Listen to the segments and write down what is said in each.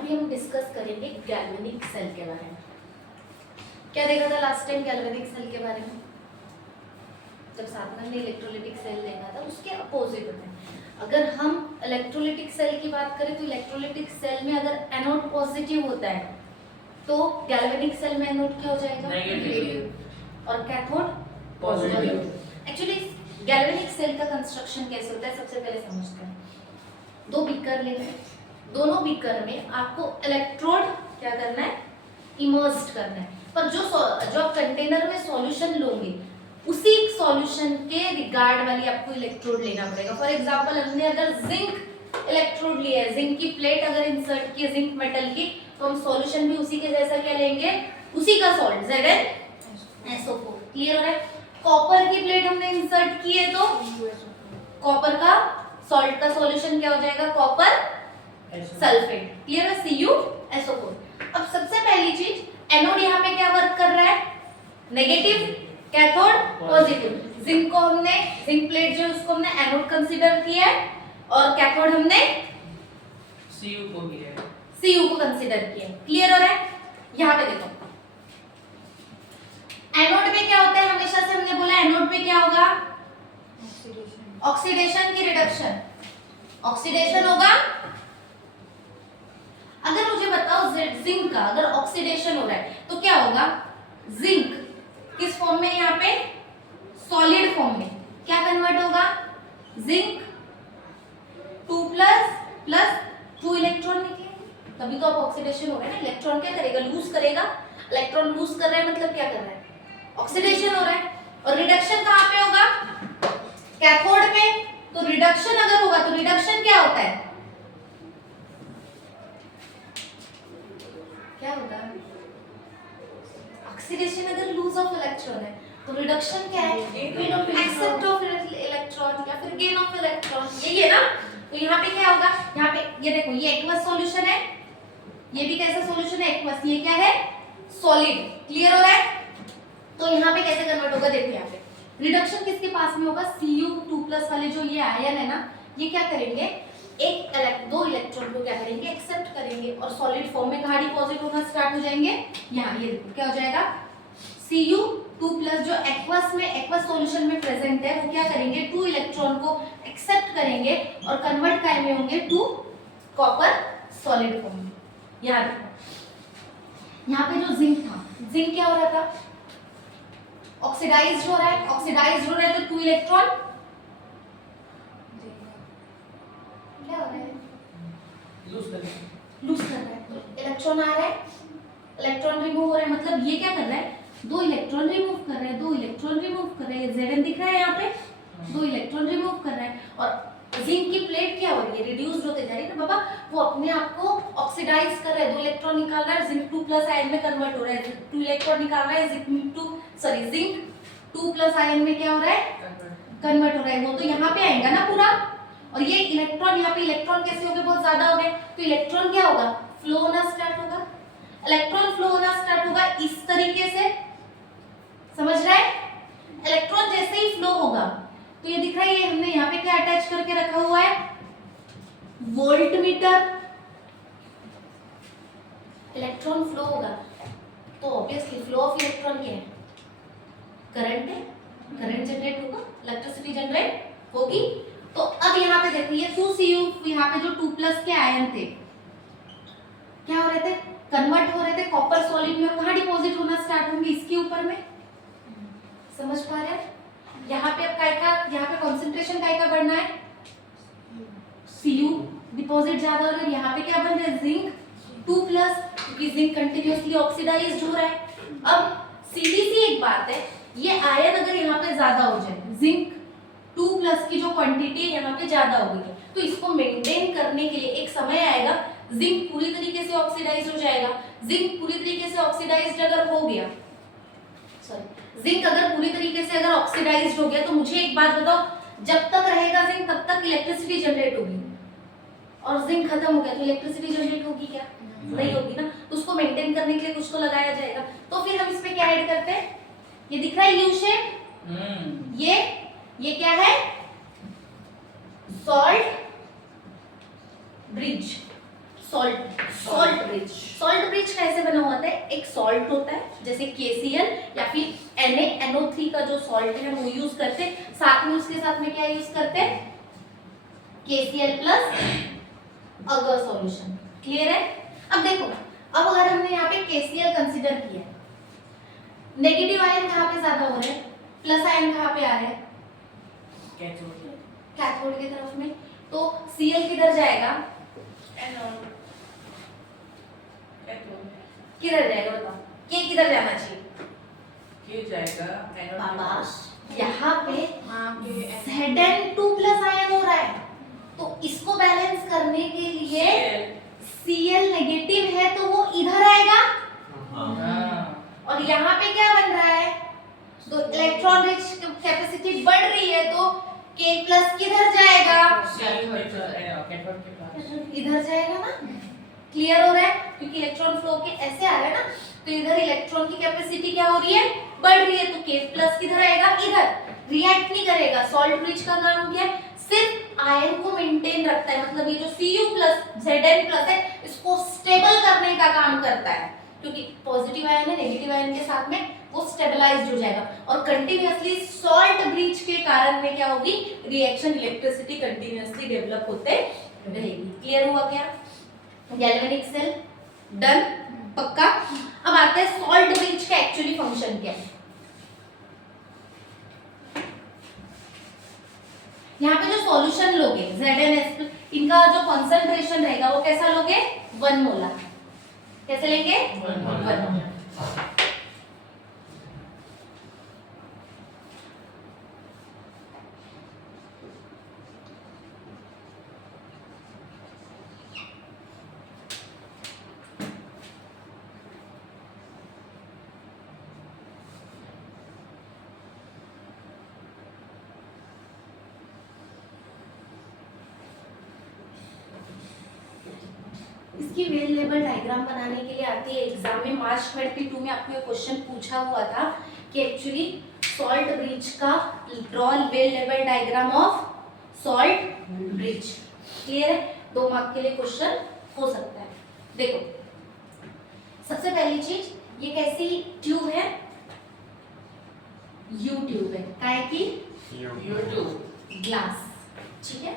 अभी हम डिस्कस करेंगे गैल्वेनिक सेल के बारे में। क्या देखा था लास्ट टाइम गैल्वेनिक सेल के बारे में? जब साथ में हमने इलेक्ट्रोलिटिक सेल देखा था, उसके अपोजिट होते हैं। अगर हम इलेक्ट्रोलिटिक सेल की बात करें तो इलेक्ट्रोलिटिक सेल में अगर एनोड पॉजिटिव होता है तो गैल्वेनिक सेल में एनोड क्या हो जाएगा? नेगेटिव। और cathode positive. Actually galvanic cell का कंस्ट्रक्शन कैसे होता है सबसे पहले समझते हैं। दो बीकर लेंगे, दोनों बीकर में आपको इलेक्ट्रोड क्या करना है? इमर्स्ड करना है। पर जो कंटेनर में सॉल्यूशन लोगे उसी सॉल्यूशन के रिगार्ड वाली आपको इलेक्ट्रोड लेना पड़ेगा। फॉर एग्जांपल हमने अगर जिंक इलेक्ट्रोड लिया है, जिंक की प्लेट अगर इंसर्ट की है जिंक मेटल की, तो हम सॉल्यूशन भी उसी के जैसा क्या लेंगे? उसी का सॉल्ट ZnSO4। क्लियर हो रहा है? कॉपर की प्लेट हमने इंसर्ट की है तो कॉपर का सॉल्ट का सॉल्यूशन क्या हो जाएगा? Copper sulphate. क्लियर है? CuSO4। अब सबसे पहली चीज, एनोड यहाँ पे क्या वर्क कर रहा है? Negative, cathode positive. जिंक को हमने, जिंक प्लेट जो उसको हमने एनोड कंसीडर किया है और कैथोड हमने Cu को कंसीडर किया। क्लियर हो रहा है? यहाँ पे देखो, एनोड में क्या होता है? हमेशा से हमने बोला एनोड में क्या होगा? ऑक्सीडेशन की रिडक्शन। ऑक्सीडेशन होगा। अगर मुझे बताओ जिंक का अगर ऑक्सीडेशन हो रहा है तो क्या होगा? जिंक किस फॉर्म में? यहाँ पे सॉलिड फॉर्म में क्या कन्वर्ट होगा? जिंक 2++2 इलेक्ट्रॉन निकले, तभी तो आप ऑक्सीडेशन हो रहा है ना। इलेक्ट्रॉन क्या करेगा? लूज करेगा। इलेक्ट्रॉन लूज कर रहा है मतलब क्या कर रहा है? ऑक्सीडेशन हो रहा है। और रिडक्शन कहाँ पे होगा? कैथोड पे। तो रिडक्शन अगर होगा तो रिडक्शन क्या होता है? क्या होगा? ऑक्सीडेशन अगर लूज ऑफ इलेक्ट्रॉन है तो रिडक्शन क्या है? एक्सेप्ट ऑफ इलेक्ट्रॉन या फिर गेन ऑफ इलेक्ट्रॉन। यही है ना? तो यहाँ पे क्या होगा? यहाँ पे ये देखो, ये एक्वस सॉल्यूशन है, ये भी कैसा सॉल्यूशन है? एक्वस। ये क्या है? सॉलिड। क्लियर हो रहा है? तो यहाँ पे कैसे कन्वर्ट होगा? देखो यहाँ पे रिडक्शन किसके पास में होगा? Cu2+ वाले जो ये आयन है ना, ये क्या करेंगे? दो इलेक्ट्रॉन को क्या करेंगे? एक्सेप्ट करेंगे और सॉलिड फॉर्म में कहाँ डिपॉजिट होना स्टार्ट हो जाएंगे? यहाँ। ये देखो क्या हो जाएगा? Cu2+ जो एक्वस में, एक्वस सॉल्यूशन में प्रेजेंट है, वो क्या करेंगे? 2 इलेक्ट्रॉन को एक्सेप्ट करेंगे और कन्वर्ट काय में होंगे? टू कॉपर सॉलिड फॉर्म में। यहाँ देखो, यहाँ पे जो जिंक था, जिंक क्या हो रहा था? ऑक्सीडाइज्ड हो रहा है। ऑक्सीडाइज्ड हो रहा है तो 2 इलेक्ट्रॉन क्या हो रहा है? लूज कर रहा है। तो इलेक्ट्रॉन आ रहा है, इलेक्ट्रॉन रिमूव हो रहा है। मतलब ये क्या कर रहा है? 2 इलेक्ट्रॉन रिमूव कर रहा है, 2 इलेक्ट्रॉन रिमूव कर रहा है। Zn दिख रहा है यहाँ पे, 2 इलेक्ट्रॉन रिमूव कर रहा है। और जिंक की प्लेट क्या हो रही है? रिड्यूस्ड होते जा रही है ना बाबा। वो अपने आप को ऑक्सीडाइज कर रहा है, 2 इलेक्ट्रॉन निकाल रहा है, जिंक 2+ आयन में कन्वर्ट हो रहा है। 2 इलेक्ट्रॉन निकाल रहा है, जिंक 2+ आयन में क्या हो रहा है? कन्वर्ट हो रहा है। वो तो यहाँ पे आएगा ना पूरा। और ये इलेक्ट्रॉन, यहाँ पे इलेक्ट्रॉन कैसे हो गए? बहुत ज्यादा हो गए। तो इलेक्ट्रॉन क्या होगा? फ्लो होना स्टार्ट होगा। इलेक्ट्रॉन फ्लो होना स्टार्ट होगा इस तरीके से, समझ रहा है? इलेक्ट्रॉन जैसे ही फ्लो होगा तो ये दिख रहा है, ये हमने यहाँ पे क्या अटैच करके रखा हुआ है? वोल्टमीटर। इलेक्ट्रॉन फ्लो होगा तो ऑब्वियसली फ्लो ऑफ इलेक्ट्रॉन क्या है? करंट है। करंट जनरेट होगा, इलेक्ट्रिसिटी जनरेट होगी। तो अब यहाँ पे देखिए 2Cu, यहाँ पे जो 2+ के आयन थे क्या हो रहे थे? कन्वर्ट हो रहे थे कॉपर सॉलिड में। और कहाँ डिपॉजिट होना स्टार्ट होंगे? इसके ऊपर में। समझ पा रहे हैं? यहाँ पे अब काय का, यहाँ पे कंसंट्रेशन काय का बढ़ना है? Cu डिपॉजिट ज्यादा हो रहा है। यहाँ पे क्या बन रहा है? जिंक 2+, क्योंकि जिंक कंटिन्यूअसली ऑक्सीडाइज्ड हो रहा है। अब सीधी सी एक बात है, ये आयन अगर यहाँ पे ज्यादा हो जाए, जिंक 2+ की जो क्वांटिटी यहाँ पे ज्यादा हो गई है, तो इसको मेंटेन करने के लिए एक समय आएगा, जिंक पूरी तरीके से ऑक्सीडाइज हो जाएगा। जिंक पूरी तरीके से ऑक्सीडाइज्ड अगर हो गया, जिंक अगर पूरी तरीके से अगर ऑक्सीडाइज्ड हो गया, तो मुझे एक बात बताओ, जब तक रहेगा जिंक तब तक इलेक्ट्रिसिटी जनरेट होगी। और जिंक खत्म हो गया तो इलेक्ट्रिसिटी जनरेट होगी क्या? नहीं होगी ना। तो उसको मेंटेन करने के लिए कुछ तो लगाया जाएगा। तो फिर हम इस पे क्या ऐड करते हैं? ये दिख रहा है यू शेप, ये क्या है? Salt bridge. सॉल्ट ब्रिज कैसे बना होता है? एक सॉल्ट होता है जैसे KCl या फिर NaNO3 का जो सॉल्ट है वो यूज करते हैं, साथ में उसके साथ में क्या यूज करते हैं? KCl प्लस अगर सॉल्यूशन। क्लियर है? अब देखो, अब अगर हमने यहाँ पे KCl कंसीडर किया, नेगेटिव आयन कहाँ पे ज्यादा हो रहे हैं, प्लस आयन कहाँ पे आ रहे हैं? कैथोड की तरफ में। तो Cl किधर जाएगा? किधर जाएगा बताओ? K किधर जाना चाहिए? K जाएगा बाबा यहाँ पे Zn2 प्लस आयन हो रहा है, तो इसको बैलेंस करने के लिए Cl नेगेटिव है तो वो इधर आएगा, और यहाँ पे क्या बन रहा है? तो इलेक्ट्रॉन रिच कैपेसिटी बढ़ रही है तो K प्लस किधर जाएगा? इधर जाएगा ना। क्लियर हो रहा है? क्योंकि इलेक्ट्रॉन फ्लो के ऐसे आ रहा है ना, तो इधर इलेक्ट्रॉन की कैपेसिटी क्या हो रही है? बढ़ रही है, तो K प्लस किधर आएगा? इधर। रिएक्ट नहीं करेगा। सॉल्ट ब्रिज का काम क्या है? सिर्फ आयन को मेंटेन रखता है, मतलब ये जो Cu प्लस Zn प्लस है इसको स्टेबल करने का काम करता है, क्योंकि पॉजिटिव आयन है नेगेटिव आयन के साथ में वो स्टेबलाइज्ड हो जाएगा, और कंटिन्यूअसली सॉल्ट ब्रीच के कारण में क्या होगी? रिएक्शन इलेक्ट्रिसिटी कंटिन्यूअसली डेवलप होते रहेगी। क्लियर हुआ क्या? गैल्वेनिक सेल डन, पक्का। अब आते हैं सॉल्ट ब्रीच का एक्चुअली फंक्शन क्या है। यहाँ पे जो सॉल्यूशन लोगे ZnS, इनका जो कंसंट्रेशन रहेगा वो कैसा लोगे? 1 मोलर। कैसे लेंगे? 1 मोलर। इसकी वेल लेवल डायग्राम बनाने के लिए आती है एग्जाम में। मार्च 22 में आपको ये क्वेश्चन पूछा हुआ था कि एक्चुअली सॉल्ट ब्रिज का draw well level diagram of salt bridge. Clear है? 2 मार्क के लिए क्वेश्चन हो सकता है। देखो, सबसे पहली चीज, ये कैसी ट्यूब है? यू ट्यूब है। काय की? ग्लास। ठीक है,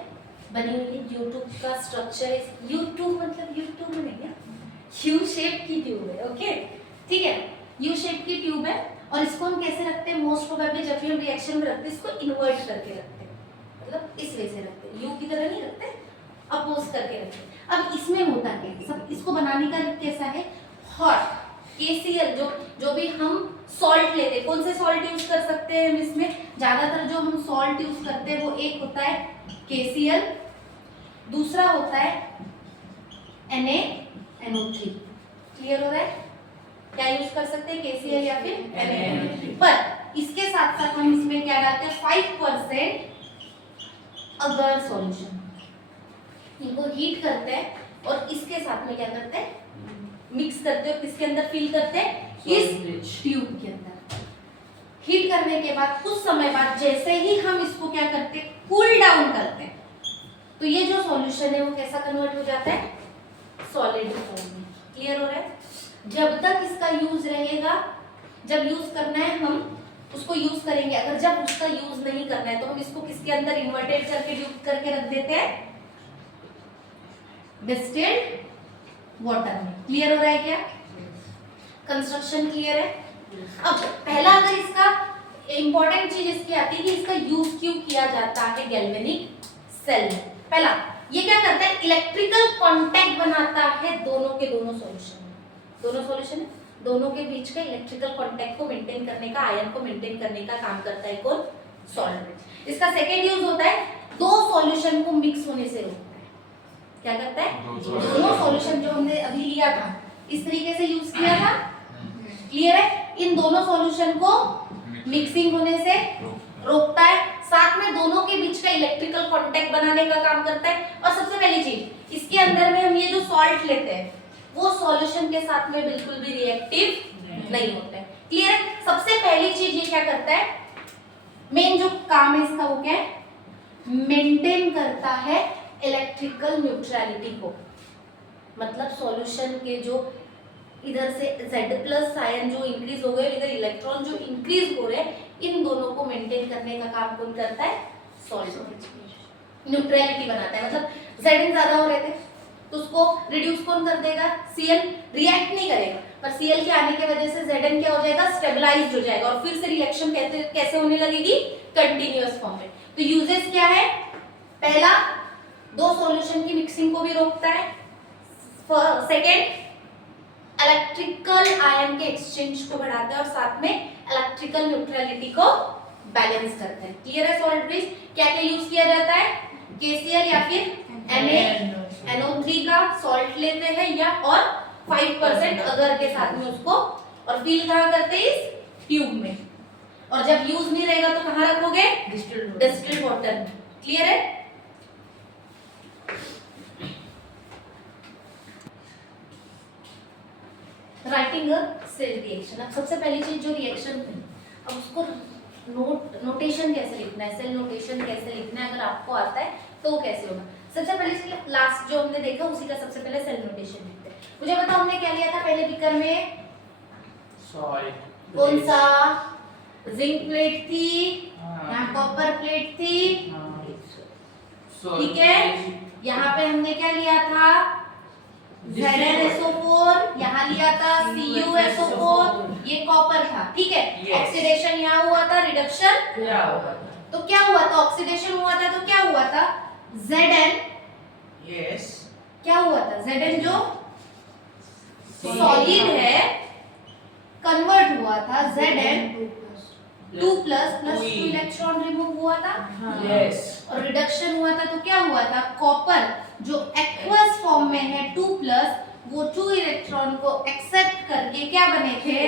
बनी हुई है। यूट्यूब का स्ट्रक्चर है, यूट्यूब मतलब यूट्यूब नहीं है, यू शेप की ट्यूब है। ओके, ठीक है, यू शेप की ट्यूब है, और इसको हम कैसे रखते हैं? मोस्ट प्रोबेबली जब भी हम रिएक्शन में रखते हैं इसको इन्वर्ट करके रखते हैं, मतलब इस वे से रखते हैं, यू की तरह नहीं रखते, अपोज करके रखते हैं। अब इसमें होता क्या है? सब इसको बनाने का कैसा है? हॉट KCl, जो भी हम सॉल्ट लेते हैं, कौन से सॉल्ट यूज कर सकते हैं हम इसमें? ज्यादातर जो हम सॉल्ट यूज करते हैं वो एक होता है KCl, दूसरा होता है NaNO3। क्लियर हो रहा है? क्या यूज कर सकते हैं? KCl या फिर NaNO3। पर इसके साथ साथ हम इसमें क्या डालते हैं? 5% अगर सॉल्यूशन। इनको हीट करते हैं और इसके साथ में क्या करते हैं? मिक्स करते हैं। किसके अंदर फिल करते हैं? इस ट्यूब के अंदर। हीट करने के बाद कुछ समय बाद जैसे ही हम इसको क्या करते हैं? कूल डाउन करते हैं, तो ये जो सॉल्यूशन है वो कैसा कन्वर्ट हो जाता है? सॉलिड फॉर्म में। क्लियर हो रहा है? जब तक इसका यूज रहेगा, जब यूज करना है हम उसको यूज करेंगे, अगर जब उसका यूज नहीं करना है तो हम इसको किसके अंदर इन्वर्टेड करके ड्यूब करके रख देते हैं? डिस्टिल्ड वाटर में। क्लियर हो रहा है क्या? कंस्ट्रक्शन क्लियर है? अब पहला, अगर इसका इंपॉर्टेंट चीज इसकी आती है कि इसका यूज क्यों किया जाता है गैल्वेनिक सेल में। पहला, ये क्या करता है? इलेक्ट्रिकल कांटेक्ट बनाता है दोनों के दोनों सॉल्यूशन में। दोनों सॉल्यूशन है, दोनों के बीच का इलेक्ट्रिकल कांटेक्ट को मेंटेन करने का, आयन को मेंटेन करने का काम करता है कौन? Salt bridge. इसका सेकेंड यूज होता है दो सॉल्यूशन को मिक्स होने से रोकता है। क्या करता है? दोनों सॉल्यूशन जो हमने अभी लिया था इस तरीके से यूज किया था। क्लियर है? इन दोनों सॉल्यूशन को मिक्सिंग होने से रोकता है, साथ में दोनों के बीच का इलेक्ट्रिकल कांटेक्ट बनाने का काम करता है। और सबसे पहली चीज, इसके अंदर में हम ये जो सॉल्ट लेते हैं वो सॉल्यूशन के साथ में बिल्कुल भी रिएक्टिव नहीं होता है। क्लियर है? सबसे पहली चीज ये क्या करता है? मेन जो काम है इसका वो क्या है? मेंटेन करता है इलेक्ट्रिकल न्यूट्रलिटी को। मतलब सॉल्यूशन के जो इधर से Z+ आयन जो इंक्रीज हो गए, इधर इलेक्ट्रॉन जो इंक्रीज हो रहे हैं, इन दोनों को मेंटेन करने का काम कौन करता है? सॉल्ट। न्यूट्रलिटी बनाता है, मतलब Zn ज्यादा हो रहे थे तो उसको रिड्यूस कौन कर देगा? Cl रिएक्ट नहीं करेगा, पर Cl के आने की वजह से Zn क्या हो जाएगा? स्टेबलाइज्ड हो जाएगा और फिर से रिएक्शन कैसे होने लगेगी? कंटिन्यूअस फॉर्म में। तो यूजेस क्या है? पहला, दो सॉल्यूशन की मिक्सिंग को भी रोकता है। सेकेंड, इलेक्ट्रिकल आयन के एक्सचेंज को बढ़ाता है और साथ में इलेक्ट्रिकल न्यूट्रलिटी को बैलेंस करता है। क्लियर है? सॉल्ट ब्रिज क्या क्या यूज किया जाता है? KCl या फिर NaNO3 का सॉल्ट लेते हैं या और 5% अगर के साथ में उसको, और फील कहाँ करते हैं? इस ट्यूब में। और जब यूज नहीं रहेगा तो कहाँ रखोगे? डिस्टिल्ड वाटर में। क्लियर है? Writing a cell reaction. अब सबसे पहली चीज जो रिएक्शन है, अब उसको नोटेशन कैसे लिखना है, सेल नोटेशन कैसे लिखना है, अगर आपको आता है तो वो कैसे होगा। सबसे पहले लास्ट जो हमने देखा उसी का सबसे पहले सेल नोटेशन लिखते हैं। मुझे बताओ हमने क्या लिया था पहले बीकर में? सॉल्ट। कौन सा? जिंक प्लेट थी, यहाँ कॉपर प्लेट थी, ठीक है। यहाँ पे हमने क्या लिया था? ZnSO4, यहाँ लिया था CuSO4, ये कॉपर था, ठीक है। ऑक्सीडेशन यहाँ हुआ था, रिडक्शन क्या होगा? तो क्या हुआ था? ऑक्सीडेशन हुआ था तो क्या हुआ था? Zn यस क्या हुआ था? Zn जो सॉलिड है कन्वर्ट हुआ था Zn 2+ प्लस 2 इलेक्ट्रॉन रिमूव हुआ था, यस। और रिडक्शन हुआ था तो क्या हुआ था? कॉपर जो एक्वस फॉर्म में है 2+, वो 2 इलेक्ट्रॉन को एक्सेप्ट करके क्या बने थे?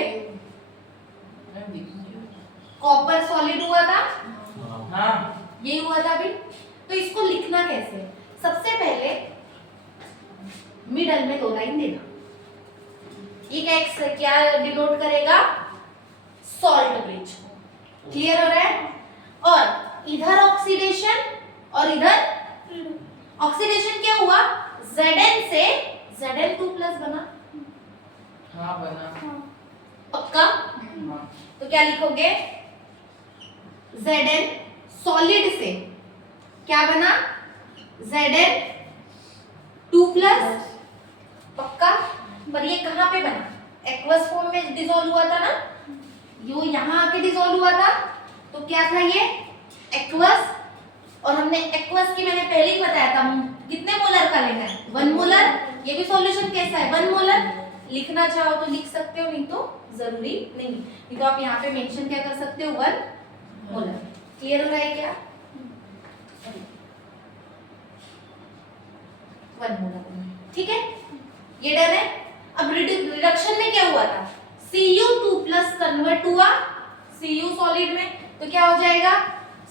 कॉपर सॉलिड हुआ था। हाँ यही हुआ था अभी। तो इसको लिखना कैसे? सबसे पहले मिडल में 2 लाइन देना। ये क्या डिनोट करेगा? सॉल्ट ब्रिज को। क्लियर हो रहा है? और इधर ऑक्सीडेशन और इधर ऑक्सीडेशन क्या हुआ? Zn से Zn 2+ बना। हाँ बना। पक्का? हाँ। तो क्या लिखोगे? Zn सॉलिड से क्या बना? Zn 2+। पक्का? पर ये कहाँ पे बना? एक्वस फॉर्म में डिसॉल्व हुआ था ना, यो यहाँ आके डिसॉल्व हुआ था। तो क्या था ये? एक्वस। और हमने एक्वस की मैंने पहले ही बताया था कितने मोलर का लेना है? 1 मोलर। ये भी सॉल्यूशन कैसा है? 1 मोलर। लिखना चाहो तो लिख सकते हो, नहीं तो जरूरी नहीं तो आप यहाँ पे मेंशन क्या कर सकते हो? 1 मोलर। क्लियर हो रहा है क्या? 1 मोलर, ठीक है। ये डन है। अब रिडक्शन में क्या हुआ था? Cu2+ कन्वर्ट हुआ Cu सॉलिड में, तो क्या हो जाएगा?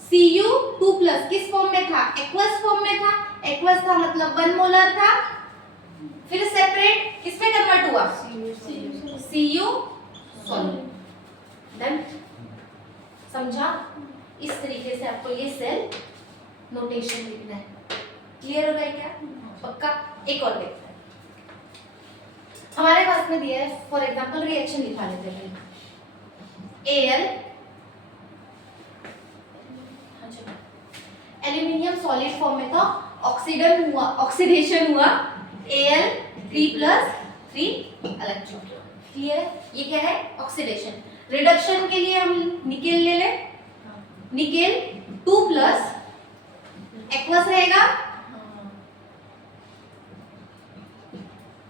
Cu2+ किस फॉर्म में था? एक्वस फॉर्म में था। एक्वस था मतलब 1 मोलर था। फिर सेपरेट किस में कन्वर्ट हुआ? Cu solid. डन? समझा? इस तरीके से आपको ये सेल नोटेशन लिखना है। क्लियर हो रहा है क्या? पक्का? एक और देखते हैं। हमारे पास में दिया है, फॉर एग्जांपल रिएक्शन लिखा लेते हैं। Al एल्यूमिनियम सॉलिड फॉर्म में था, ऑक्सीडेशन हुआ Al3+ 3 इलेक्ट्रॉन। क्लियर है? ये क्या है? ऑक्सीडेशन। रिडक्शन के लिए हम निकेल ले ले। निकेल 2+ एक्वस रहेगा,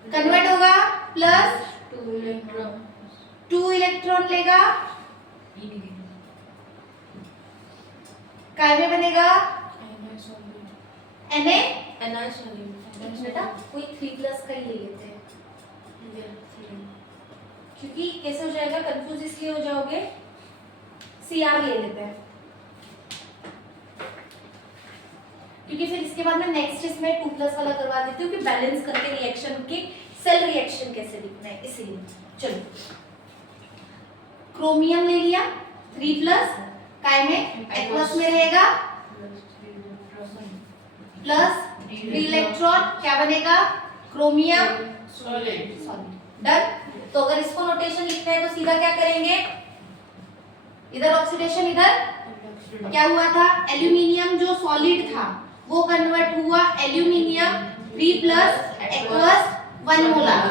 कन्वर्ट होगा प्लस 2 इलेक्ट्रॉन लेगा, काय में बनेगा? Na। बेटा कोई 3+ का ही ले लेते हैं, क्योंकि कैसे हो जाएगा? कंफ्यूज इसलिए हो जाओगे। Cr ले लेते हैं, क्योंकि फिर इसके बाद में नेक्स्ट इसमें 2+ वाला करवा देती हूँ कि बैलेंस करके रिएक्शन के सेल रिएक्शन कैसे लिखना है, इसीलिए। चलो, क्रोमियम ले लिया 3+, काय में? एक्वस में रहेगा, प्लस 3 इलेक्ट्रॉन, क्या बनेगा? Chromium solid solid. डन। तो अगर इसको नोटेशन लिखना है तो सीधा क्या करेंगे, इधर ऑक्सीडेशन, इधर क्या हुआ था, एल्यूमिनियम जो सॉलिड था वो कन्वर्ट हुआ aluminium 3 plus aqueous 1 molar.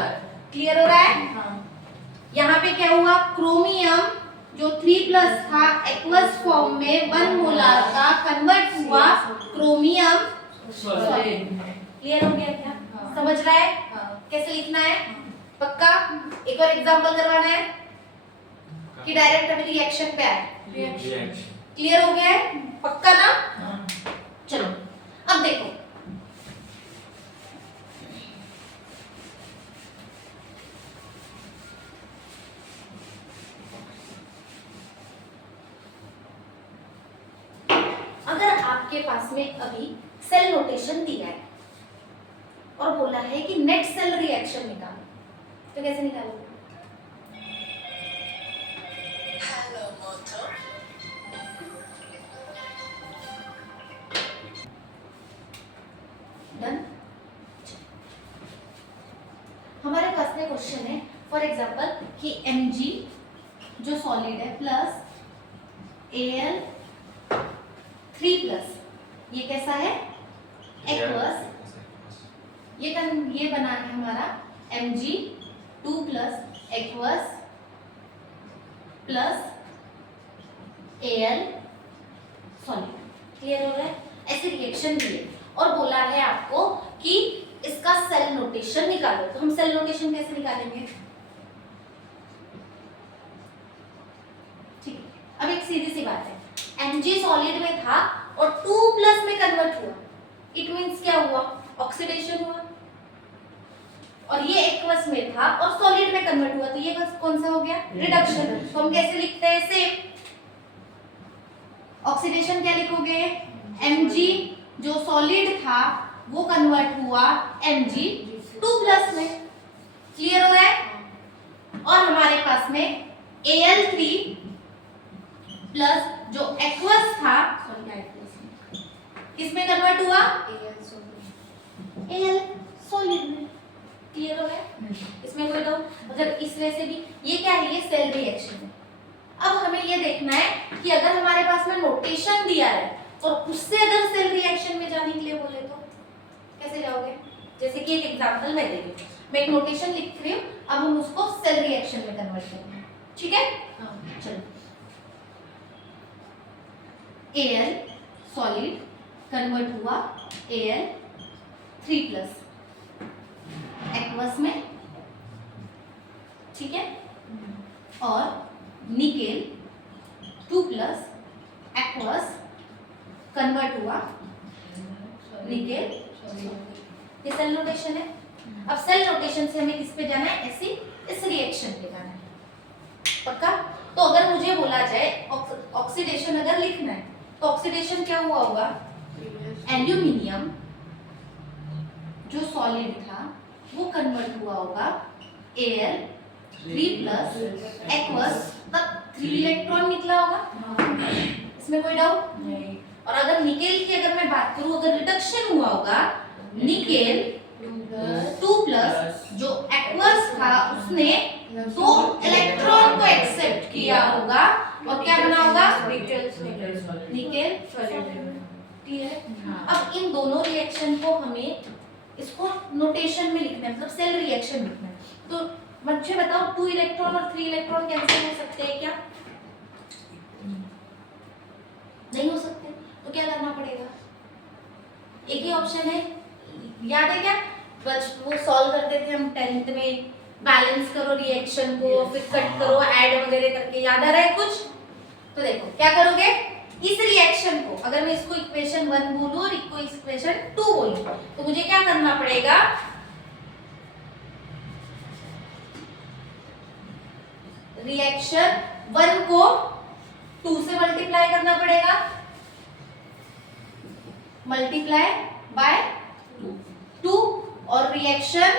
Clear हो रहा है। हाँ यहाँ पे क्या हुआ, क्रोमियम जो 3 प्लस था एक्वस फॉर्म में 1 मोलर का कन्वर्ट हुआ क्रोमियम सॉलिड। क्लियर हो गया क्या, हाँ। समझ रहा है हाँ कैसे लिखना है, पक्का। एक और एग्जांपल करवाना है कि डायरेक्ट अभी रिएक्शन पे आए, क्लियर हो गया है, पक्का ना। हाँ चलो अब देखो, अगर आपके पास में अभी सेल नोटेशन दिया है और बोला है कि नेट सेल रिएक्शन निकालो, तो कैसे निकालोगे? डन। हमारे पास में क्वेश्चन है फॉर एग्जांपल कि Mg जो सॉलिड है प्लस Al 3 प्लस, ये कैसा है, एक्वस। ये बना है हमारा Mg 2 plus aqueous plus Al solid. Clear हो रहा है, ऐसे रिएक्शन दिए और बोला है आपको कि इसका सेल नोटेशन निकालो, तो हम सेल नोटेशन कैसे निकालेंगे? ठीक है, अब एक सीधी सी बात है, Mg सॉलिड में था और 2 प्लस में कन्वर्ट हुआ, इट मींस क्या हुआ, ऑक्सीडेशन हुआ। और ये एक्वस में था और सॉलिड में कन्वर्ट हुआ, तो ये बस कौन सा हो गया, रिडक्शन। तो हम कैसे लिखते हैं, सेम ऑक्सीडेशन क्या लिखोगे, Mg जो सॉलिड था वो कन्वर्ट हुआ Mg 2 प्लस में। क्लियर हो रहा है। और हमारे पास में Al3 प्लस जो एक्वस था किसमें कन्वर्ट हुआ, Al सॉलिड में। क्लियर हो गया, इसमें कोई डाउट? अगर इस वजह से भी ये क्या है, ये सेल रिएक्शन है। अब हमें ये देखना है कि अगर हमारे पास में नोटेशन दिया है और उससे अगर सेल रिएक्शन में जाने के लिए बोले तो कैसे जाओगे? जैसे कि एक एग्जांपल मैं दे रही हूँ, मैं एक नोटेशन लिख रही हूँ, अब हम उसको सेल रिएक्शन में कन्वर्ट करेंगे, ठीक है। हाँ चलो, Al सॉलिड कन्वर्ट हुआ Al 3 प्लस एक्वस में, ठीक है, और निकेल 2 प्लस एक्वस कन्वर्ट हुआ निकेल, ये सेल नोटेशन है। अब सेल नोटेशन से हमें किस पे जाना है, ऐसी इस रिएक्शन पे जाना है, पक्का। तो अगर मुझे बोला जाए ऑक्सीडेशन अगर लिखना है तो ऑक्सीडेशन क्या हुआ होगा, एल्यूमिनियम जो सॉलिड था वो कन्वर्ट हुआ होगा Al 3 प्लस एक्वस, तब 3 इलेक्ट्रॉन निकला होगा, इसमें कोई डाउट नहीं। और अगर निकेल की अगर मैं बात करूं, अगर रिडक्शन हुआ होगा, निकेल 2 प्लस जो एक्वस था उसने 2 इलेक्ट्रॉन को एक्सेप्ट किया होगा और क्या बना होगा, निकेल सॉलिड। ठीक है। अब इन दोनों रिएक्शन को हमें इसको नोटेशन में लिखना है, मतलब सेल रिएक्शन लिखना है। तो मुझे बताओ 2 इलेक्ट्रॉन और 3 इलेक्ट्रॉन कैंसिल हो सकते हैं क्या? नहीं हो सकते, तो क्या करना पड़ेगा, एक ही ऑप्शन है, याद है क्या, बस वो सॉल्व करते थे हम 10th में, बैलेंस करो रिएक्शन को फिर कट करो ऐड वगैरह करके, याद आ रहा है कुछ? तो देखो क्या करोगे, इस रिएक्शन को अगर मैं इसको इक्वेशन 1 बोलूं और इसको इक्वेशन 2 बोलूं, तो मुझे क्या करना पड़ेगा, रिएक्शन 1 को 2 से मल्टीप्लाई करना पड़ेगा, मल्टीप्लाई बाय 2, और रिएक्शन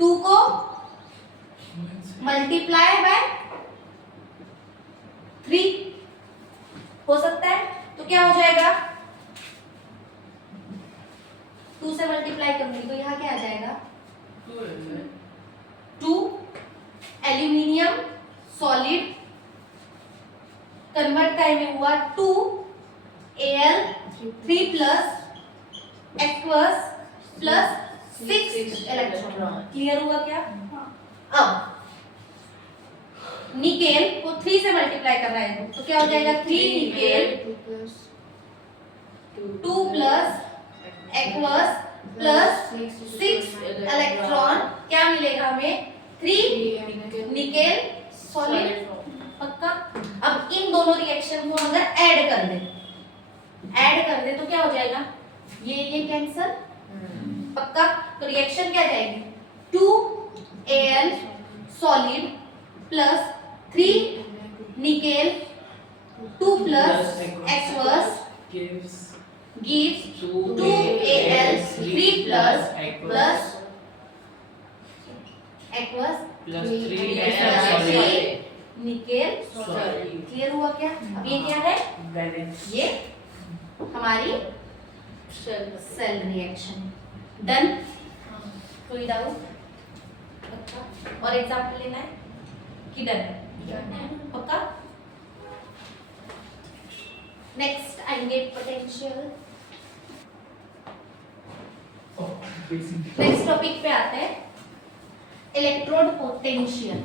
2 को मल्टीप्लाई बाय 3 हो सकता है। तो क्या हो जाएगा, 2 से मल्टीप्लाई करूंगी तो यहाँ क्या आ जाएगा 2 है 2 एल्यूमिनियम सॉलिड कन्वर्ट का में हुआ 2 Al 3 plus aqueous plus 6 electron. Clear हुआ क्या? अब निकेल को 3 से मल्टीप्लाई कर रहा है तो क्या हो जाएगा 3 nickel 2 plus aqueous plus 6 electron क्या मिलेगा हमें 3 निकेल सॉलिड। पक्का? अब इन दोनों रिएक्शन को अगर ऐड कर दे तो क्या हो जाएगा ये कैंसिल। पक्का? तो रिएक्शन क्या जाएगी 2 Al solid plus 3 nickel 2 plus aqueous gives gives 2 Al 3 plus aqueous plus 3 plus solid 3 nickel solid clear हुआ क्या? अब ये क्या है balance ये हमारी सेल रिएक्शन डन। कोई डाउट? अच्छा और एग्जांपल लेना है कि डन है? पक्का? नेक्स्ट आएंगे पोटेंशियल। नेक्स्ट टॉपिक पे आते हैं इलेक्ट्रोड पोटेंशियल।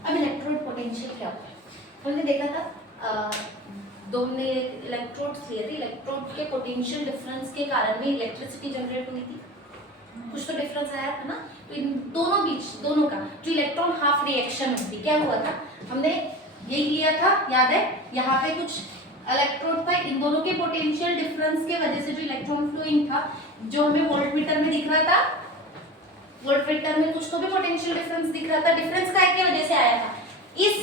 अब इलेक्ट्रोड पोटेंशियल क्या होता है? हमने देखा था दो हमने इलेक्ट्रोड्स लिए थे, इलेक्ट्रोड के पोटेंशियल डिफरेंस के कारण में इलेक्ट्रिसिटी जनरेट हुई थी। कुछ तो डिफरेंस आया था ना, तो इन दोनों का जो इलेक्ट्रॉन हाफ रिएक्शन होती क्या हुआ था, हमने यही लिया था याद है। यहाँ पे कुछ इलेक्ट्रोड था, इन दोनों के पोटेंशियल डिफरेंस के वजह से जो इलेक्ट्रॉन फ्लोइंग था जो हमें वोल्टमीटर में दिख रहा था, वोल्टमीटर में कुछ तो भी पोटेंशियल डिफरेंस दिख रहा था। डिफरेंस काय वजह से आया था, इस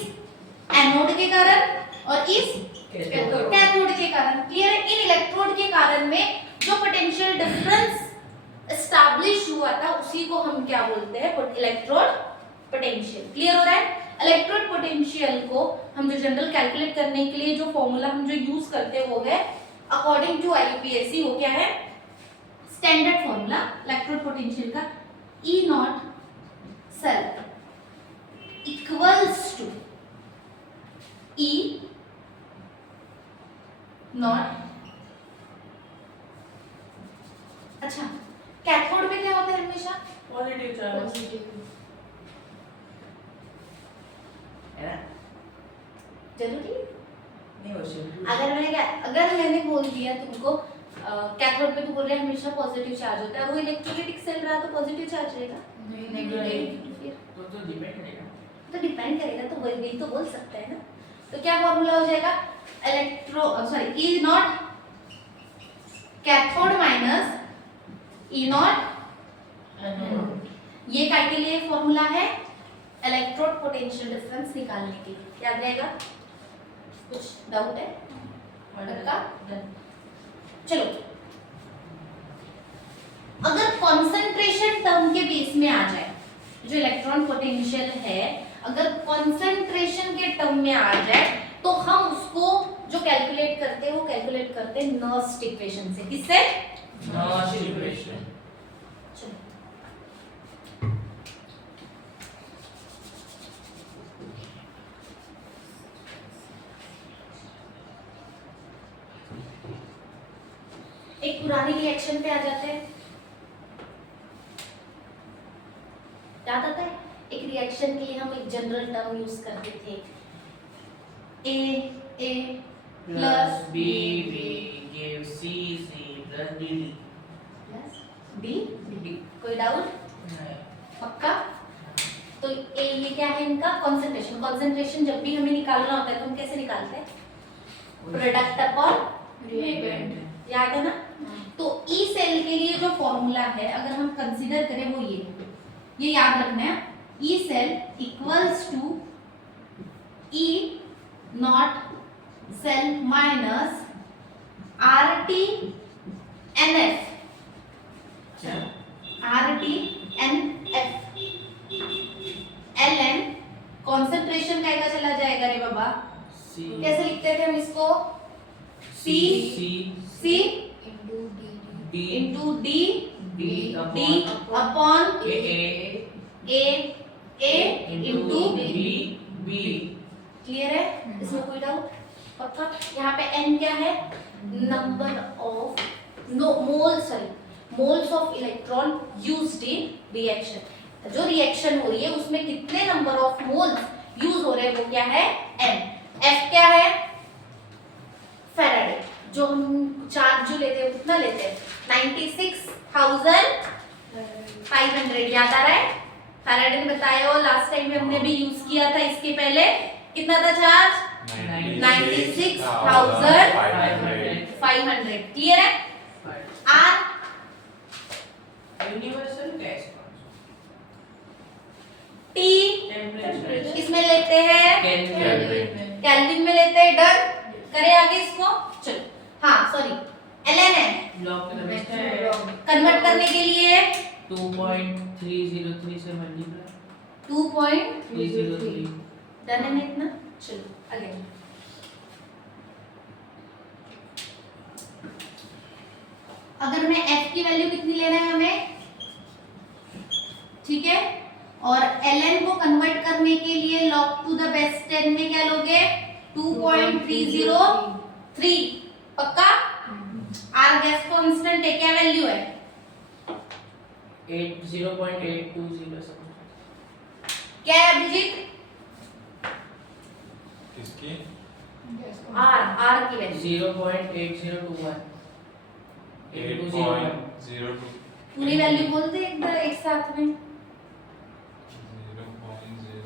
एनोड के कारण और इस कैथोड के कारण। क्लियर है? इन इलेक्ट्रोड के कारण में जो पोटेंशियल डिफरेंस एस्टैब्लिश हुआ था उसी को हम क्या बोलते हैं इलेक्ट्रोड पोटेंशियल। क्लियर हो रहा है? इलेक्ट्रोड पोटेंशियल को हम जो जनरल कैलकुलेट करने के लिए जो फॉर्मूला हम जो यूज करते हैं वो है अकॉर्डिंग टू आईयूपीएसी। वो क्या है? स्टैंडर्ड फॉर्मूला इलेक्ट्रोड पोटेंशियल का E naught cell equals to E naught. अच्छा कैथोड पे क्या होता है हमेशा? पॉजिटिव चार्ज है ना, जरूरी नहीं हो सकता। अगर मैंने बोल दिया तुमको कैथोड पे, तो बोल रहे हमेशा पॉजिटिव चार्ज होता है और वो इलेक्ट्रोलाइटिक सेल रहा तो पॉजिटिव चार्ज रहेगा नहीं तो डिपेंड करेगा, तो डिपेंड करेगा, तो वही तो बोल सकता है ना। तो क्या फॉर्मूला हो जाएगा E naught cathode minus E not. ये काय के लिए फॉर्मूला है? इलेक्ट्रोड पोटेंशियल डिफरेंस निकालने के लिए। याद रहेगा? कुछ डाउट है? पक्का? चलो अगर कंसंट्रेशन टर्म के बेस में आ जाए, जो इलेक्ट्रॉन पोटेंशियल है अगर कंसंट्रेशन के टर्म में आ जाए तो हम उसको जो कैलकुलेट करते हैं वो कैलकुलेट करते हैं नर्स्ट इक्वेशन से। किससे? Nernst equation. चलो एक पुरानी रिएक्शन पे आ जाते हैं। याद आता है? एक रिएक्शन के लिए हम एक जनरल टर्म यूज करते थे, A plus B gives C plus D plus D। कोई डाउट? पक्का? तो ये क्या है इनका? कंसंट्रेशन। कंसंट्रेशन जब भी हमें निकालना होता है तो हम कैसे निकालते हैं? Product upon reagent. याद है ना? तो ई सेल के लिए जो फॉर्मूला है अगर हम कंसीडर करें वो ये याद रखना है, E cell equals to E not cell minus R T N F. R T N F L N concentration का चला जाएगा रे बाबा कैसे लिखते थे हम इसको? C into D upon A into B। Clear है? इसमें कोई डाउट? पक्का? यहाँ पे N क्या है? Number of moles of electron used in reaction. जो रिएक्शन हो रही है उसमें कितने नंबर ऑफ मोल्स यूज हो रहे हैं वो क्या है? N। F क्या है? फैराडे। जो हम चार्ज जो लेते हैं कितना लेते हैं? 96,500। याद आ रहा है? फैराडे ने बताया हो, लास्ट टाइम में हमने भी यूज किया था। इसके पहले कितना था चार्ज? 96,500। क्लियर है? R यूनिवर्सल गैस T इसमें लेते हैं केल्विन में लेते हैं। डन करें आगे इसको? चलो हाँ सॉरी ln है कन्वर्ट करने के लिए 2.303 से मल्टीप्लाई 2.303 डन है ना इतना? चलो आगे। अगर मैं f की वैल्यू कितनी लेना है हमें? ठीक है, और ln को कन्वर्ट करने के लिए log टू द बेस 10 में क्या लोगे? 2.303। पक्का? R गैस कांस्टेंट है, क्या वैल्यू है? 0.820 क्या है अभिजीत? किसकी? R की वैल्यू 0.8021 8.02 पूरी वैल्यू बोल दे एक साथ में।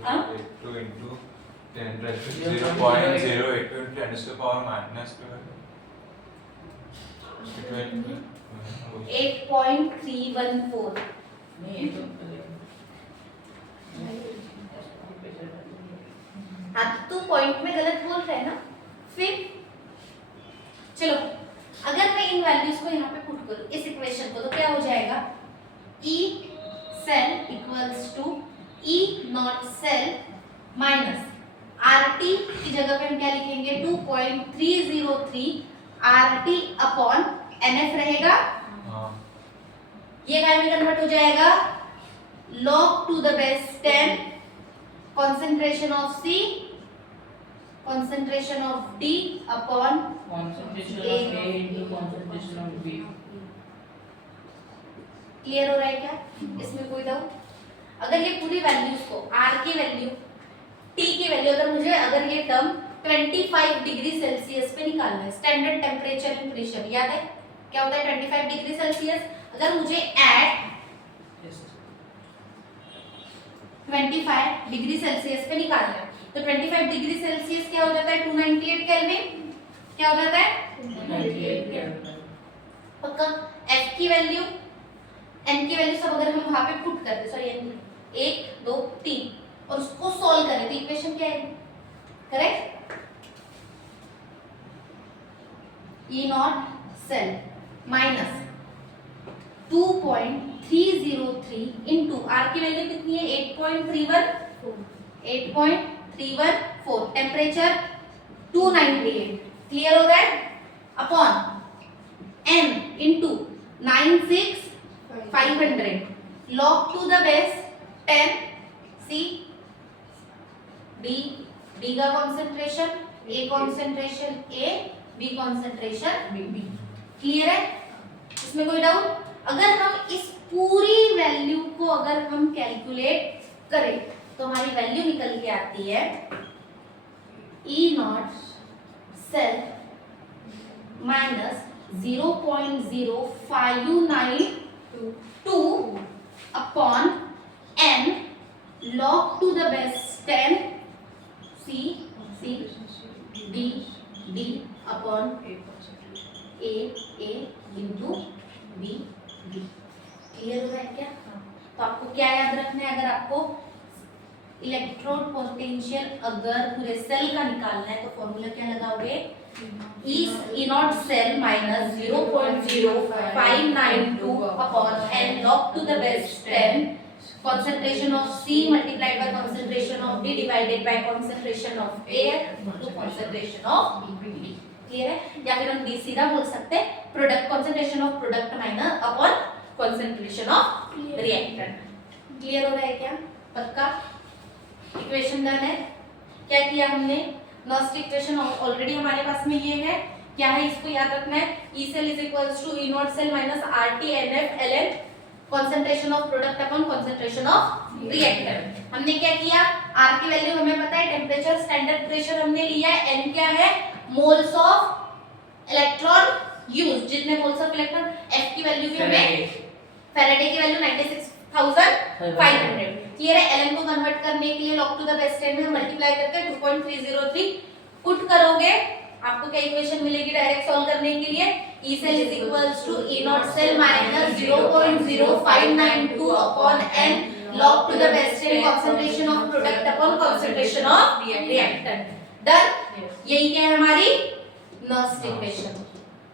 0.082 into 10 raised to 0.082 into 10 to the power minus 12. 8.314। नहीं तो हाँ तो पॉइंट में गलत बोल रहा है ना? फिर चलो अगर मैं इन वैल्यूज को यहाँ पे पुट करूँ इस इक्वेशन को, तो क्या हो जाएगा? E cell equals to E naught cell minus RT की जगह पे हम क्या लिखेंगे? 2.303 RT अपॉन NF रहेगा। ये काय में कन्वर्ट हो जाएगा? log to the base 10 concentration of C concentration of D upon concentration of A into concentration of B। Clear हो रहा है क्या? इसमें कोई डाउट? अगर ये पूरी वैल्यूज को R की वैल्यू T की वैल्यू अगर ये टर्म 25 डिग्री सेल्सियस पे निकालना है, स्टैंडर्ड टेम्परेचर एंड प्रेशर याद है क्या होता है? 25 डिग्री सेल्सियस। अगर मुझे एट 25 डिग्री सेल्सियस पे निकालना है तो 25 डिग्री सेल्सियस क्या हो जाता है? 298 केल्विन। क्या हो जाता है? 98 केल्विन। पक्का? F की वैल्यू N की वैल्यू सब अगर हम वहां पे पुट करते, सॉरी 1 2 3 और उसको सॉल्व करें तो इक्वेशन क्या है? Correct? E naught cell minus 2.303 into R की वैल्यू कितनी है? 8.314 टेम्परेचर 298। क्लियर हो रहा है? Upon N into 96,500 log to the base 10 C D का concentration A concentration A B concentration B। Clear है? इसमें कोई डाउट? अगर हम इस पूरी वैल्यू को अगर हम कैलकुलेट करें तो हमारी वैल्यू निकल के आती है E naught cell minus 0.0592 upon N log to the base 10 C D upon A into B। Clear हो रहा है क्या? तो आपको क्या याद रखना है? अगर आपको इलेक्ट्रोड पोटेंशियल अगर पूरे सेल का निकालना है तो फॉर्मूला क्या लगाओगे? E naught cell minus 0.0592 upon N log to the base 10 concentration of C multiplied by concentration of D divided by concentration of air to concentration of B. Clear है? या फिर हम D सीधा बोल सकते हैं product concentration of product minus upon concentration of reactant. Clear हो रहा है क्या? पक्का? इक्वेशन डन है. क्या किया हमने? नॉस्ट इक्वेशन ऑलरेडी हमारे पास में ये है. क्या है? इसको याद रखना है. E cell is equals to E naught cell minus RT NF ln concentration of product upon concentration of reactant. हमने क्या किया? R की वैल्यू हमें पता है, टेम्परेचर स्टैंडर्ड प्रेशर हमने लिया है, N क्या है? Moles of electron use. जितने मोल्स ऑफ इलेक्ट्रॉन, F की वैल्यू भी हमें फैराडे की वैल्यू 96,500. क्लियर है? Ln को कन्वर्ट करने के लिए log टू द बेस 10 में हम मल्टीप्लाई करके 2.303 पुट करोगे, आपको क्या इक्वेशन मिलेगी डायरेक्ट सॉल्व करने के लिए? E cell is equals to E naught cell minus 0.0592 upon N log to the base 10 concentration of product upon concentration of reactant. Done? यही क्या है हमारी नॉस्ट इक्वेशन.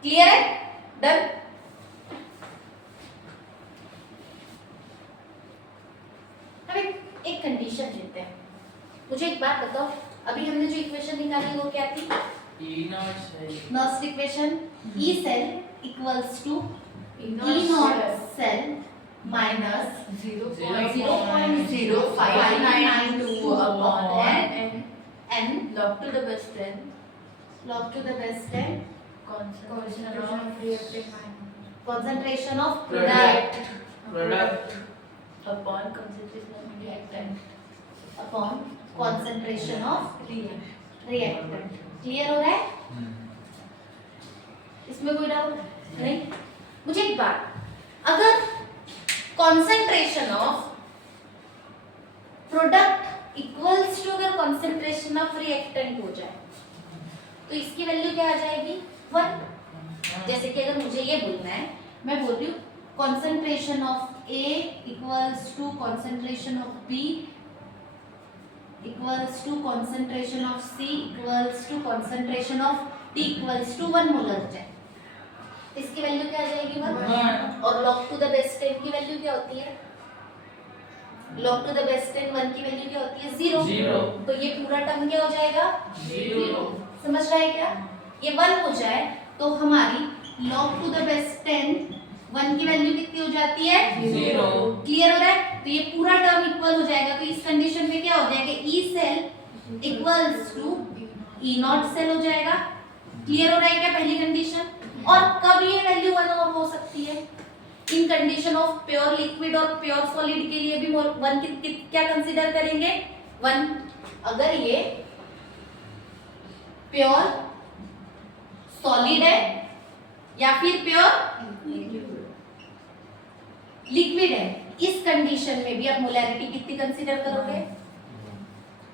क्लियर है? डन. अब एक कंडीशन लेते हैं. मुझे एक बात बताओ, अभी हमने जो इक्वेशन निकाली वो क्या थी? नॉस्ट equation. E cell equals to E naught cell minus 0.0592 upon N log to the base 10 log to the base 10 concentration of product upon concentration of reactant. upon concentration of reactant. Clear हो रहा है? इसमें कोई doubt नहीं? मुझे एक बात, अगर concentration of product equals to अगर concentration of reactant हो जाए तो इसकी वैल्यू क्या आ जाएगी? 1. जैसे कि अगर मुझे ये बोलना है, मैं बोल रही हूँ concentration of A equals to concentration of B equals to concentration of C equals to concentration of D equals to 1 molar जाए, इसकी वैल्यू क्या आ जाएगी? 1. और log to the base 10 की वैल्यू क्या होती है? log to the base 10 1 की वैल्यू क्या होती है? 0. तो ये पूरा टर्म क्या हो जाएगा? 0. समझ रहा है क्या? ये 1 हो जाए तो हमारी log to the base 10 1 की वैल्यू कितनी हो जाती है? 0. क्लियर हो रहा है? तो ये पूरा टर्म इक्वल हो जाएगा. तो इस कंडीशन में क्या हो जाएगा? E cell equals to E naught cell हो जाएगा. क्लियर हो रहा है क्या पहली कंडीशन? और कब ये वैल्यू 1 और हो सकती है? इन कंडीशन ऑफ प्योर लिक्विड और प्योर सॉलिड के लिए भी 1 क्या कंसीडर करेंगे? 1. अगर ये प्योर सॉलिड है या फिर प्योर लिक्विड है, इस कंडीशन में भी आप मोलैरिटी कितनी कंसीडर करोगे?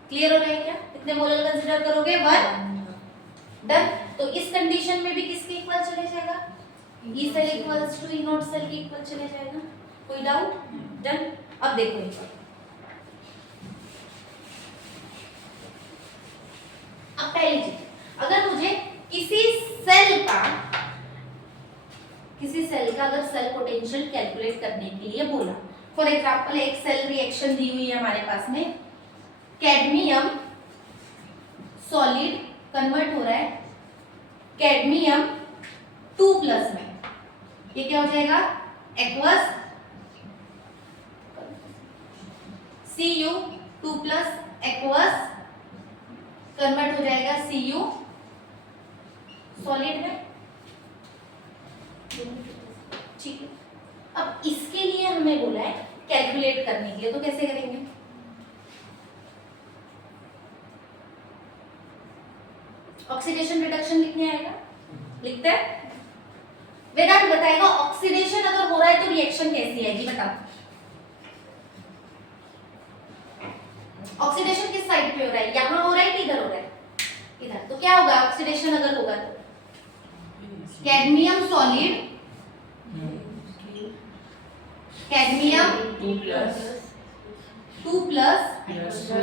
क्लियर हो रहा है क्या? कितने मोलर कंसीडर करोगे? 1. डन. तो इस कंडीशन में भी किसके इक्वल चले जाएगा? E cell equals to E naught cell के इक्वल चले जाएगा. कोई डाउट? डन. अब देखो एक बार, अब पहली चीज, अगर मुझे किसी सेल का अगर सेल पोटेंशियल कैलकुलेट करने के लिए बोला, फॉर एग्जांपल एक सेल रिएक्शन दी हुई है हमारे पास में, कैडमियम सॉलिड कन्वर्ट हो रहा है कैडमियम 2+ में, ये क्या हो जाएगा? एक्वस Cu2+ एक्वस कन्वर्ट हो जाएगा Cu सॉलिड में. ठीक है. अब इसके लिए हमें बोला है कैलकुलेट करने के लिए, तो कैसे करेंगे? ऑक्सीडेशन रिडक्शन लिखने आएगा, लिखते हैं. वेदांत बताएगा ऑक्सीडेशन अगर हो रहा है तो रिएक्शन कैसी आएगी, बताओ. ऑक्सीडेशन किस साइड पे हो रहा है? यहाँ हो रहा है कि इधर हो रहा है? इधर. तो क्या होगा ऑक्सीडेशन अगर होगा तो? Cadmium solid, cadmium 2+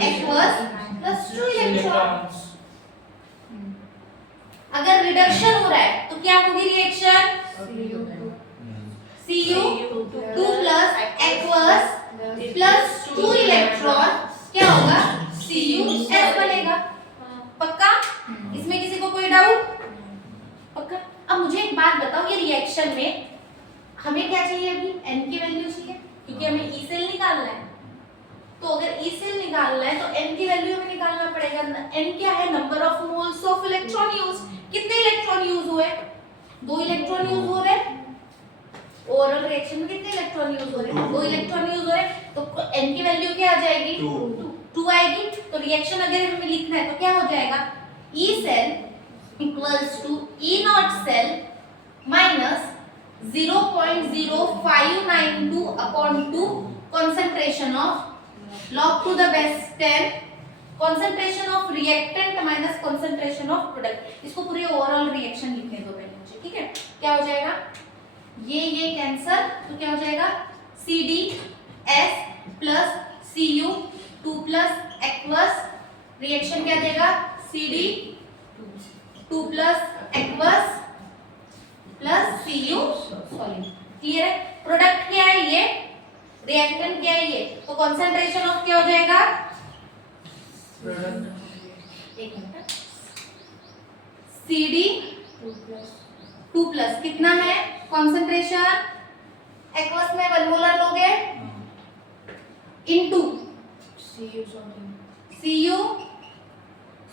aqueous plus 2 electron. अगर रिडक्शन हो रहा है तो क्या होगी reaction? Cu2+ aqueous plus 2 electron क्या होगा CuS बनेगा। पक्का? इसमें किसी को कोई डाउट? पक्का? अब मुझे एक बात बताओ, ये रिएक्शन में हमें क्या चाहिए? अभी n की वैल्यू चाहिए क्योंकि हमें E सेल निकालना है। तो अगर E सेल निकालना है तो n की वैल्यू हमें निकालना पड़ेगा। n क्या है? Number of moles of electron use. कितने इलेक्ट्रॉन यूज हुए? 2 इलेक्ट्रॉन यूज हो रहे। ओवरऑल रिएक्शन में कितने इलेक्ट्रॉन यूज हो रहे हैं? 2 इलेक्ट्रॉन यूज हो रहे। तो n की वैल्यू क्या आ जाएगी? 2 आएगी। तो रिएक्शन अगर हमें लिखना है तो क्या हो जाएगा? E cell equals to E naught cell minus 0.0592 upon 2 concentration of log to the base 10 concentration of reactant minus concentration of product। इसको पूरे ओवरऑल रिएक्शन लिखने दो पहले मुझे, ठीक है? क्या हो जाएगा? ये कैंसल, तो क्या हो जाएगा? CdS plus Cu 2 plus aqueous reaction क्या देगा? Cd 2 plus aqueous plus Cu solid. Clear है? प्रोडक्ट क्या है ये? रिएक्टेंट क्या है ये? तो कंसंट्रेशन ऑफ क्या हो जाएगा? एक मिनट, Cd 2 प्लस कितना है कंसंट्रेशन? एक्वस में 1 मोलर लोगे इनटू Cu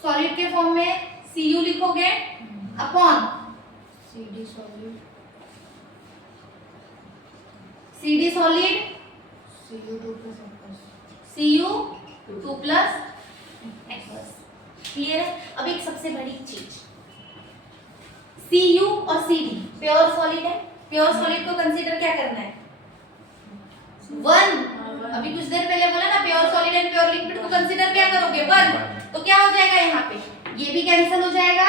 सॉलिड के फॉर्म में Cu लिखोगे upon CD solid Cu 2 plus aqueous. Clear है? अब एक सबसे बड़ी चीज, Cu और Cd प्योर सॉलिड है। प्योर सॉलिड को कंसीडर क्या करना है? 1। अभी कुछ देर पहले बोला ना, pure solid and pure liquid को कंसीडर क्या करोगे? 1। तो क्या हो जाएगा यहाँ पे? ये भी कैंसिल हो जाएगा,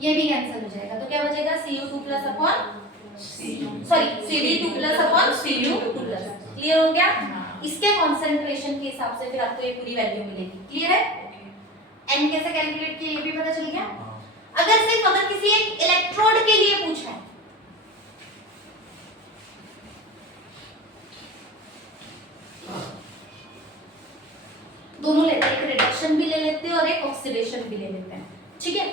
ये भी कैंसिल हो जाएगा। तो क्या बचेगा? Cu 2 plus upon sorry Cd 2 plus upon Cu 2 plus. Clear हो गया? इसके कंसंट्रेशन के हिसाब से फिर आपको ये पूरी वैल्यू मिलेगी। क्लियर है? n कैसे कैलकुलेट किया ये भी पता चल गया। अगर किसी एक इलेक्ट्रोड के लिए पूछा है, दोनों लेते हैं, एक रिडक्शन भी ले लेते हैं और एक ऑक्सीडेशन भी ले लेते हैं। ठीक है?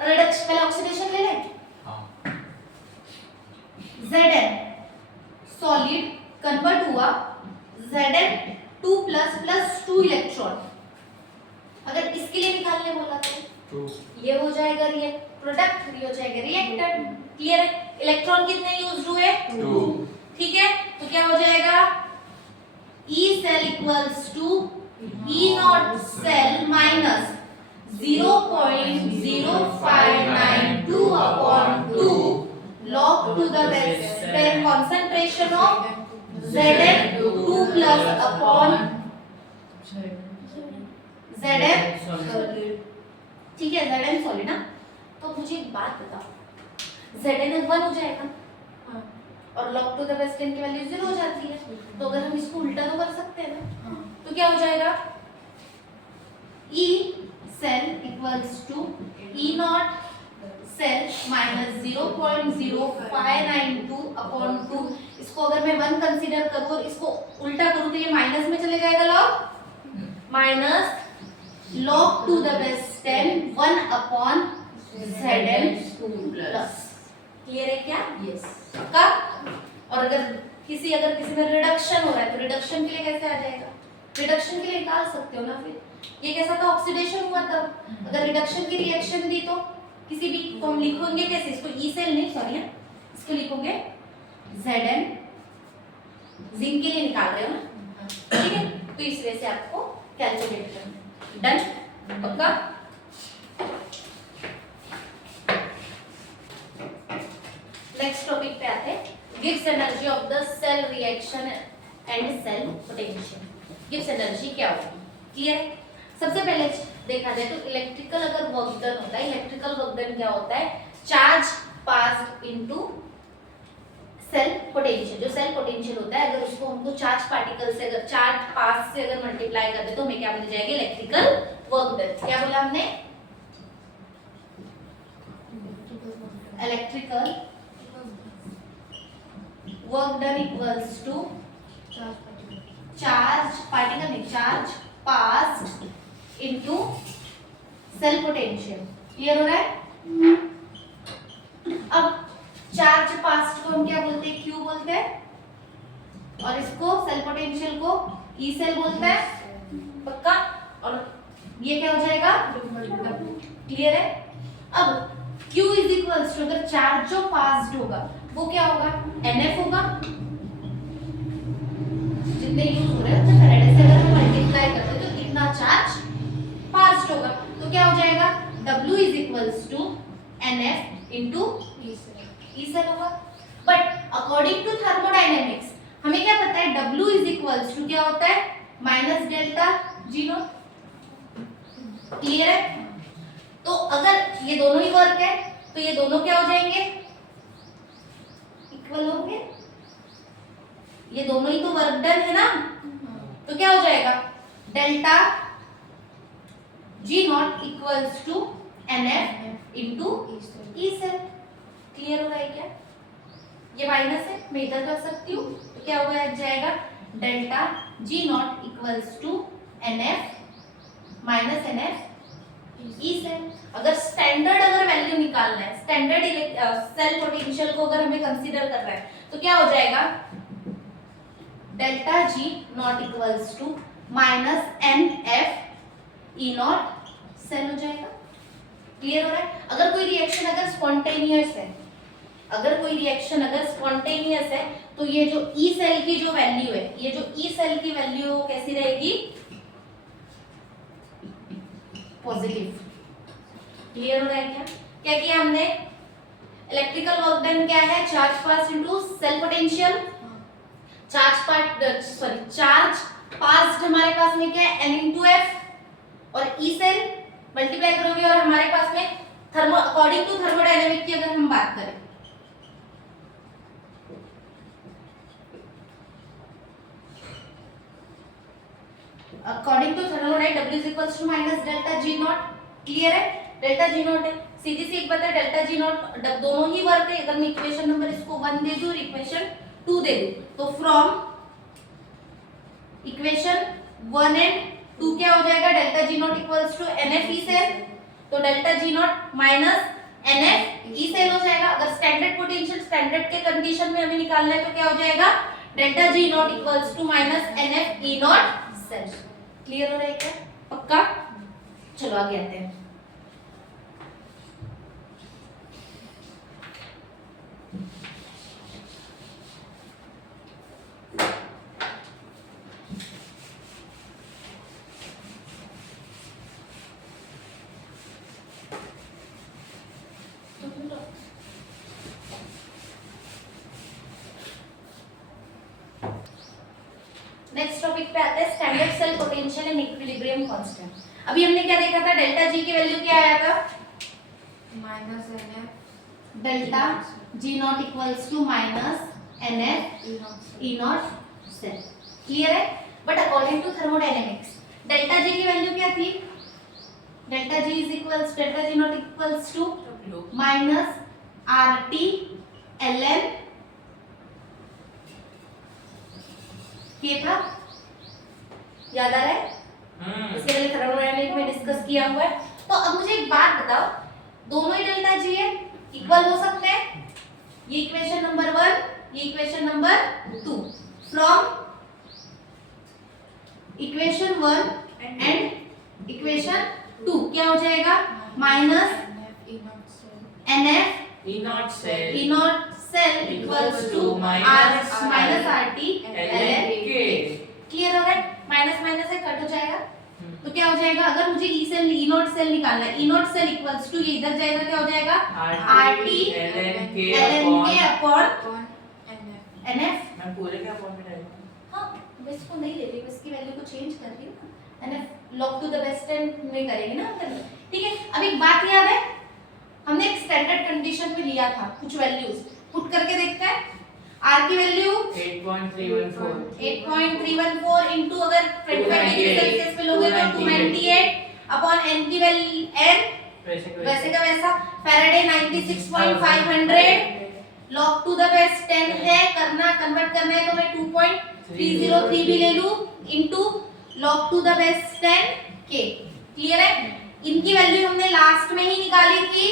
रिडक्शन पहले ऑक्सीडेशन ले लें। Zn सॉलिड कन्वर्ट हुआ Zn 2 प्लस प्लस 2 इलेक्ट्रॉन। अगर इसके लिए निकालने बोला तो ये हो जाएगा प्रोडक्ट, ये हो जाएगा रिएक्टेंट। क्लियर है? इलेक्ट्रॉन कितने यूज हुए? 2। ठीक है? तो क्या हो जाएगा? E cell equals to E naught cell minus 0.0592 upon 2 log to the base 10 concentration of Zn 2 plus upon Zn solid। ठीक है? Zn solid ना? तो मुझे एक बात बताओ, Zn 1 हो जाएगा और log to the base 10 की वैल्यू 0 हो जाती है। तो अगर हम इसको उल्टा तो कर सकते हैं ना, तो क्या हो जाएगा? E cell equals to E naught cell minus 0.0592 upon 2। इसको अगर मैं 1 कंसीडर करूं और इसको उल्टा करूं तो ये माइनस में चले जाएगा। Log minus log to the base 10 1 upon Zn 2 plus. Clear है क्या? यस। का और अगर किसी में रिडक्शन हो रहा है तो रिडक्शन के लिए कैसे आ जाएगा? रिडक्शन के लिए निकाल सकते हो ना। फिर ये कैसा था? ऑक्सीडेशन हुआ था। अगर रिडक्शन की रिएक्शन दी तो किसी भी, तो हम लिखोगे कैसे इसको? ई सेल नहीं, सॉरी, इसको लिखोगे Zn, जिंक के लिए निकाल रहे हो ना, ठीक है? तो इस वजह से आपको कैलकुलेट करना। डन? पक्का? नेक्स्ट टॉपिक पे आते हैं। गिव्स energy of the cell reaction and cell potential. गिव्स एनर्जी क्या होगी? क्लियर है? सबसे पहले देखा जाए तो इलेक्ट्रिकल अगर वर्क डन होता है, इलेक्ट्रिकल वर्क डन क्या होता है? Charge passed into cell potential. जो सेल पोटेंशियल होता है, अगर उसको हमको चार्ज पार्टिकल से, अगर चार्ज पास से अगर मल्टीप्लाई कर दे तो हमें क्या मिल जाएगा? Electrical work done. क्या बोला हमने? Electrical work done equals to charge particle नहीं, charge passed into cell potential. Clear हो रहा है? अब चार्ज पास्ड को हम क्या बोलते हैं? क्यू बोलते हैं, और इसको सेल पोटेंशियल को ई सेल बोलते हैं। पक्का? और ये क्या हो जाएगा? क्लियर है? अब Q इज इक्वल्स टू, अगर चार्ज जो पास्ड होगा वो क्या होगा? NF होगा। जितने यूज हो रहे हैं तो फैराडे से अगर हम मल्टीप्लाई करते हैं तो इतना चार्ज पास्ड होगा, तो क्या हो जाएगा? W is equals to NF into E cell होगा। बट अकॉर्डिंग टू थर्मोडायनेमिक्स हमें क्या पता है? W इज इक्वल्स टू क्या होता है? Minus delta G naught. Clear है? तो अगर ये दोनों ही वर्क है तो ये दोनों क्या हो जाएंगे? इक्वल होंगे। ये दोनों ही तो वर्क डन है ना, तो क्या हो जाएगा? Delta G not equals to NF into E cell. Clear हो रहा है क्या? ये माइनस है, मैं इधर कर सकती हूँ, तो क्या हो जाएगा? Delta G not equals to NF minus NF E cell. अगर स्टैंडर्ड अगर वैल्यू निकालना है, स्टैंडर्ड सेल पोटेंशियल को अगर हमें कंसीडर करना है, तो क्या हो जाएगा? Delta G not equals to minus NF E not cell हो जाएगा। क्लियर हो रहा है? अगर कोई रिएक्शन अगर स्पॉन्टेनियस है, अगर कोई रिएक्शन अगर स्पॉन्टेनियस है, तो ये जो ई सेल की जो वैल्यू है, ये जो ई सेल की वैल्यू कैसी रहेगी? पॉजिटिव। क्लियर हो रहा है क्या? क्या किया हमने? इलेक्ट्रिकल वर्क डन क्या है? Charge pass into cell potential. Charge passed हमारे पास में क्या है? N इनटू F, और ई सेल मल्टीप्लाई करोगे और हमारे पास में थर्मो, अकॉर्डिंग टू थर्मोडायनेमिक की अगर हम बात करें, according to thermodynamic W is equals to minus delta G naught. Clear है? डेल्टा G नॉट है, सीधी सी एक बात है, डेल्टा G नॉट दोनों ही वर्क है। अगर मैं इक्वेशन नंबर इसको 1 दे दूं और इक्वेशन 2 दे दूं, तो फ्रॉम इक्वेशन 1 एंड 2 क्या हो जाएगा? Delta G not equals to NF E cell, तो delta G not minus NF E cell हो जाएगा। अगर स्टैंडर्ड पोटेंशियल स्टैंडर्ड के कंडीशन में हमें निकालना है, तो क्या हो जाएगा? Delta G not equals to minus NF E not cell. Clear हो रहा है क्या? पक्का? चलो आगे आते हैं। नेक्स्ट टॉपिक पे आते हैं, standard cell potential and equilibrium constant. अभी हमने क्या देखा था? डेल्टा G की वैल्यू क्या आया था? Minus NF delta G not equals to minus NF E not cell. Clear है? But according to thermodynamics delta G की वैल्यू क्या थी? Delta G is equals delta G not equals to minus RT ln ये था, याद आ रहा है? इसके पहले थर्मोडायनेमिक में डिस्कस किया हुआ है। तो अब मुझे एक बात बताओ, दोनों ही डेल्टा G है, इक्वल हो सकते हैं? ये इक्वेशन नंबर 1, ये equation number 2। From equation 1 and equation 2 क्या हो जाएगा? Minus NF E naught cell E naught cell equals to minus RT ln K। Clear हो रहा है? माइनस माइनस से कट हो जाएगा, तो क्या हो जाएगा? अगर मुझे E cell E not cell निकालना है, E not cell equals to ये इधर जाएगा, क्या हो जाएगा? RT ln K upon NF। मैं पूरे के अपॉन में डालूंगा। हाँ, मैं इसको नहीं ले रही, मैं इसकी वैल्यू को चेंज कर रही हूँ ना, NF log to the best and में करेंगे ना अंदर में। ठीक है? अब एक बात याद है, हमने एक स्टैंडर्ड कंडीशन में लिया था कुछ वैल्यूज, पुट करके देखते हैं। R की वैल्यू 8.314 इनटू अगर 25 डिग्री सेल्सियस पे लोगे तो 298 अपॉन n की वैल्यू n वैसे का वैसा, Faraday 96.500 log to the base 10 है, करना कन्वर्ट करना है तो मैं 2.6 303 भी ले लूं into log to the base 10 k। Clear है? इनकी वैल्यू हमने लास्ट में ही निकाली थी।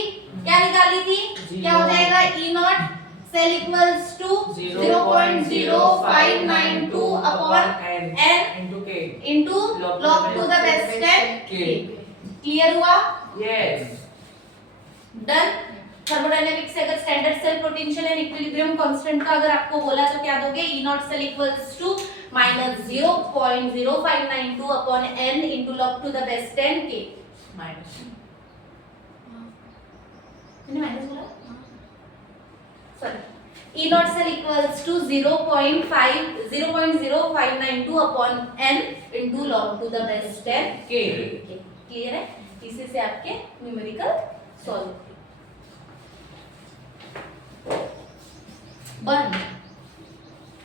क्या निकाली थी? क्या हो जाएगा? E naught cell equals to 0.0592 upon n into k into log to the base 10 k। Clear हुआ? yes done. थर्मोडायनेमिक्स से अगर standard cell potential and equilibrium constant का अगर आपको बोला तो क्या दोगे? E naught cell equals to -0.0592 upon n into log to the base 10 k। minus मैंने माइनस बोला? Sorry. E naught cell equals to 0.0592 upon n into log to the base 10 k clear है? इसी से आपके न्यूमेरिकल सॉल्व बन